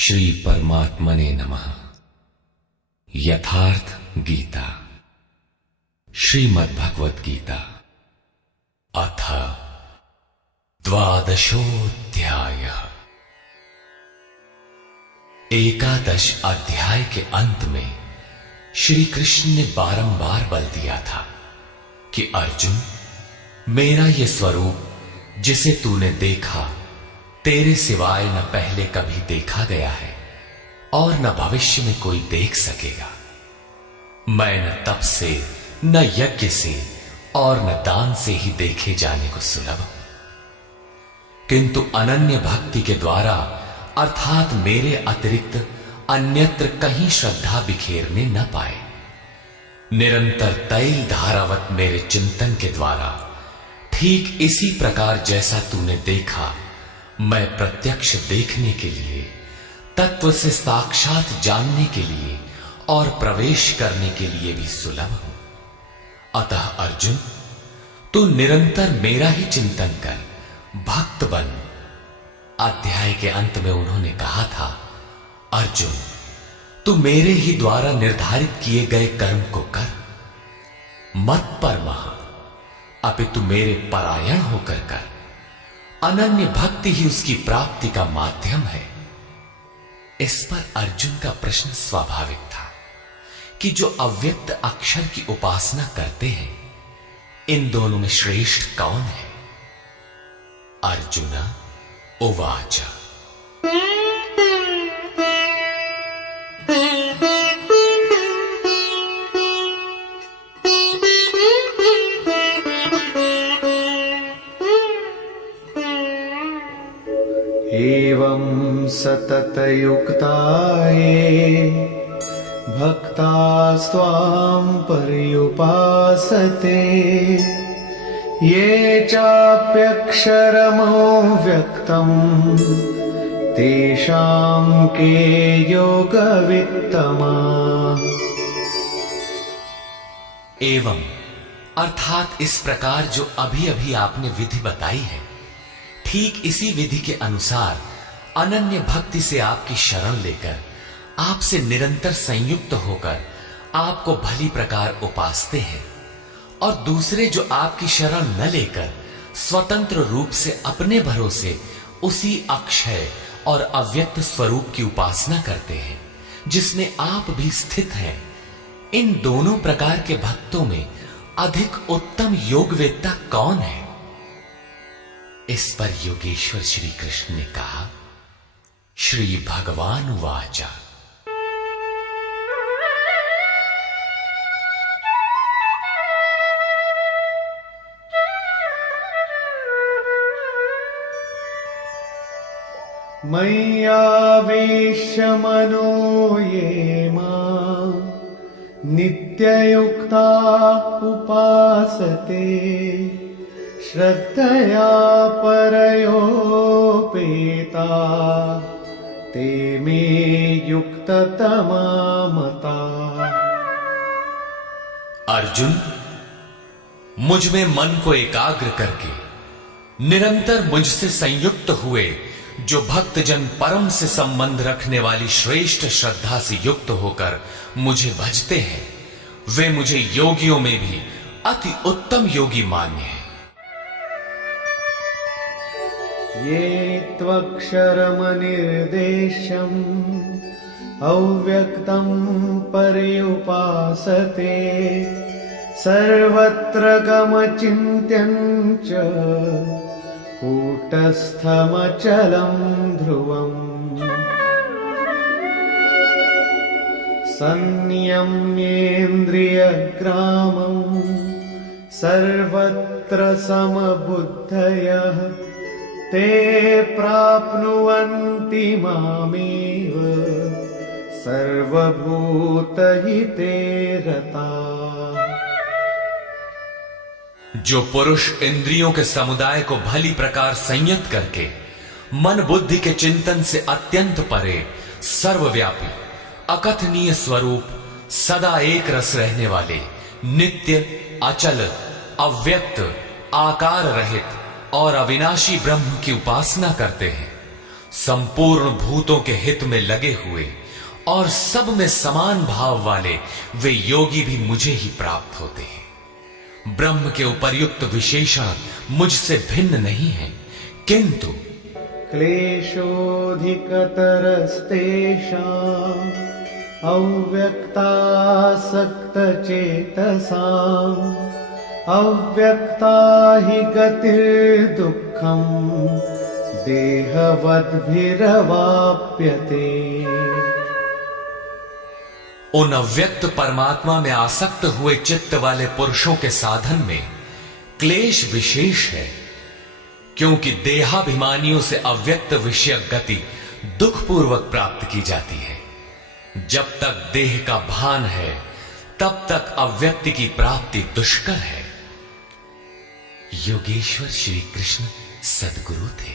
श्री परमात्मने नमः। यथार्थ गीता, श्रीमद् भगवत गीता, अथ द्वादशोऽध्यायः। एकादश अध्याय के अंत में श्री कृष्ण ने बारंबार बल दिया था कि अर्जुन, मेरा यह स्वरूप जिसे तूने देखा तेरे सिवाय न पहले कभी देखा गया है और न भविष्य में कोई देख सकेगा। मैं न तप से, न यज्ञ से और न दान से ही देखे जाने को सुलभ हूं, किंतु अनन्य भक्ति के द्वारा अर्थात मेरे अतिरिक्त अन्यत्र कहीं श्रद्धा बिखेरने न पाए, निरंतर तैल धारावत मेरे चिंतन के द्वारा ठीक इसी प्रकार जैसा तूने देखा, मैं प्रत्यक्ष देखने के लिए, तत्व से साक्षात जानने के लिए और प्रवेश करने के लिए भी सुलभ हूं। अतः अर्जुन, तू निरंतर मेरा ही चिंतन कर, भक्त बन। अध्याय के अंत में उन्होंने कहा था, अर्जुन, तू मेरे ही द्वारा निर्धारित किए गए कर्म को कर, मत परमः, अपितु मेरे परायण होकर कर। अनन्य भक्ति ही उसकी प्राप्ति का माध्यम है। इस पर अर्जुन का प्रश्न स्वाभाविक था कि जो अव्यक्त अक्षर की उपासना करते हैं, इन दोनों में श्रेष्ठ कौन है? अर्जुन उवाच, एवं सततयुक्ता ये भक्तास्त्वां पर्युपासते, ये चाप्यक्षरमव्यक्तम् तेषां के योगवित्तमाः। एवं अर्थात इस प्रकार जो अभी अभी आपने विधि बताई है, ठीक इसी विधि के अनुसार अनन्य भक्ति से आपकी शरण लेकर, आपसे निरंतर संयुक्त होकर आपको भली प्रकार उपासते हैं, और दूसरे जो आपकी शरण न लेकर स्वतंत्र रूप से अपने भरोसे उसी अक्षय और अव्यक्त स्वरूप की उपासना करते हैं जिसमें आप भी स्थित हैं, इन दोनों प्रकार के भक्तों में अधिक उत्तम योगवेत्ता कौन है? इस पर योगेश्वर श्री कृष्ण ने कहा, श्री भगवान उवाच, मय्यावेश्य मनो ये मां नित्ययुक्ता उपासते, श्रद्धया परयोपेता ते मे युक्ततमा मता। अर्जुन, मुझ में मन को एकाग्र करके निरंतर मुझसे संयुक्त हुए जो भक्तजन परम से संबंध रखने वाली श्रेष्ठ श्रद्धा से युक्त होकर मुझे भजते हैं, वे मुझे योगियों में भी अति उत्तम योगी मान्य हैं। ये त्वक्षरमनिर्देश्यम् अव्यक्तं पर्युपासते, सर्वत्र गमचिन्त्यं च कूटस्थमचलं ध्रुवम्, संयम्येन्द्रियग्रामं सर्वत्र समबुद्धयः ते प्राप्नुवन्ति मामेव सर्वभूतहिते रताः। जो पुरुष इंद्रियों के समुदाय को भली प्रकार संयत करके मन बुद्धि के चिंतन से अत्यंत परे सर्वव्यापी अकथनीय स्वरूप सदा एक रस रहने वाले नित्य अचल अव्यक्त आकार रहित और अविनाशी ब्रह्म की उपासना करते हैं, संपूर्ण भूतों के हित में लगे हुए और सब में समान भाव वाले वे योगी भी मुझे ही प्राप्त होते हैं। ब्रह्म के उपर्युक्त विशेषण मुझसे भिन्न नहीं है, किंतु क्लेशोऽधिकतरस्तेषाम् अव्यक्तासक्तचेतसाम् अव्यक्ता हि गतिर्दुःखम् देहवद्भिरवाप्यते। उन अव्यक्त परमात्मा में आसक्त हुए चित्त वाले पुरुषों के साधन में क्लेश विशेष है, क्योंकि देहाभिमानियों से अव्यक्त विषय गति दुखपूर्वक प्राप्त की जाती है। जब तक देह का भान है तब तक अव्यक्त की प्राप्ति दुष्कर है। योगेश्वर श्री कृष्ण सद्गुरु थे।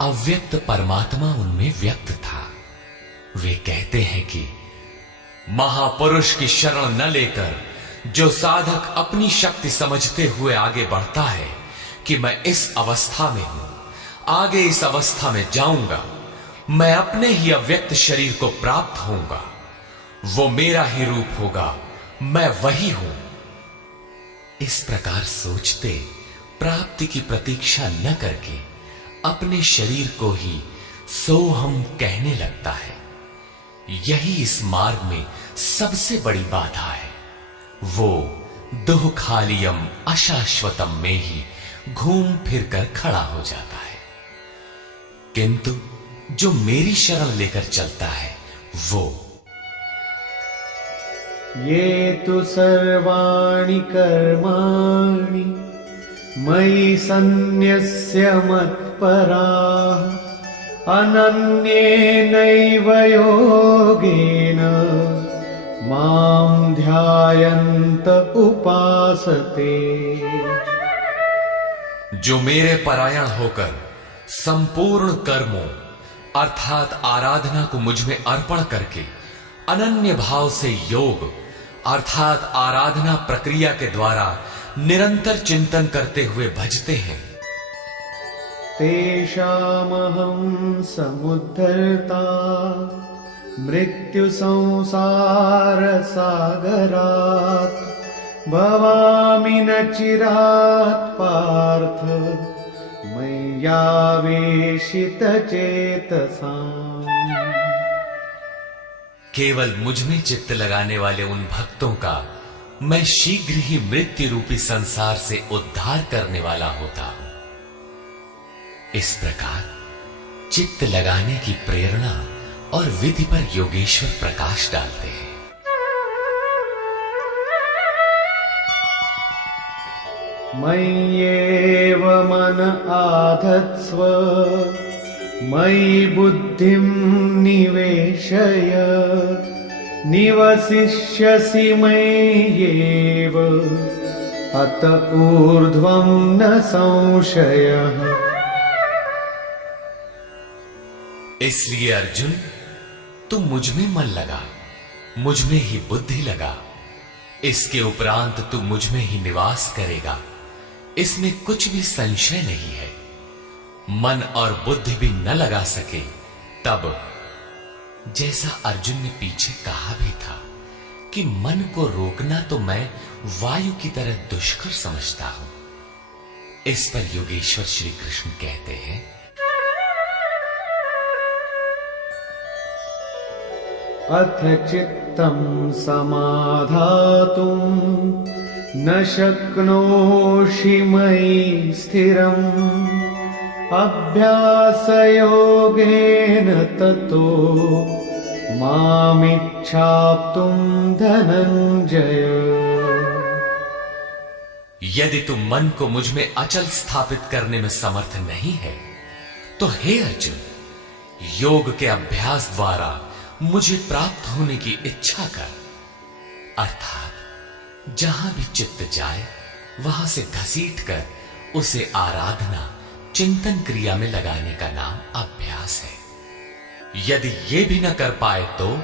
अव्यक्त परमात्मा उनमें व्यक्त था। वे कहते हैं कि महापुरुष की शरण न लेकर जो साधक अपनी शक्ति समझते हुए आगे बढ़ता है कि मैं इस अवस्था में हूं, आगे इस अवस्था में जाऊंगा, मैं अपने ही अव्यक्त शरीर को प्राप्त होऊंगा, वो मेरा ही रूप होगा, मैं वही हूं। इस प्रकार सोचते प्राप्ति की प्रतीक्षा न करके अपने शरीर को ही सोहम कहने लगता है। यही इस मार्ग में सबसे बड़ी बाधा है। वो दुःखालियम अशाश्वतम में ही घूम फिर कर खड़ा हो जाता है। किंतु जो मेरी शरण लेकर चलता है वो ये तु सर्वाणि कर्माणि मयि सन्न्यस्य मत्पराः अनन्येनैव योगेन मां ध्यायन्त उपासते। जो मेरे परायण होकर संपूर्ण कर्मों अर्थात आराधना को मुझ में अर्पण करके अनन्य भाव से योग अर्थात आराधना प्रक्रिया के द्वारा निरंतर चिंतन करते हुए भजते हैं। तेषामहं समुद्धर्ता मृत्यु संसार सागरात् भवामि न चिरात् पार्थ मय्यावेशितचेतसाम्। केवल मुझ में चित्त लगाने वाले उन भक्तों का मैं शीघ्र ही मृत्यु रूपी संसार से उद्धार करने वाला होता हूं। इस प्रकार चित्त लगाने की प्रेरणा और विधि पर योगेश्वर प्रकाश डालते हैं। मय्येव मन आधत्स्व मयि बुद्धिं निवेशय निवसिष्यसि मय्येव अत ऊर्ध्वं न संशयः। इसलिए अर्जुन, तू मुझ में मन लगा, मुझ में ही बुद्धि लगा, इसके उपरांत तू मुझ में ही निवास करेगा, इसमें कुछ भी संशय नहीं है। मन और बुद्धि भी न लगा सके तब, जैसा अर्जुन ने पीछे कहा भी था कि मन को रोकना तो मैं वायु की तरह दुष्कर समझता हूं। इस पर योगेश्वर श्री कृष्ण कहते हैं, अथ चित्तं समाधातुं न शक्नोषि मयि स्थिरम् अभ्यासयोगेन ततो मामिच्छाप्तुं धनंजय। यदि तुम मन को मुझ में अचल स्थापित करने में समर्थ नहीं है तो हे अर्जुन, योग के अभ्यास द्वारा मुझे प्राप्त होने की इच्छा कर। अर्थात जहां भी चित्त जाए वहां से घसीट कर उसे आराधना चिंतन क्रिया में लगाने का नाम अभ्यास है। यदि ये भी न कर पाए तो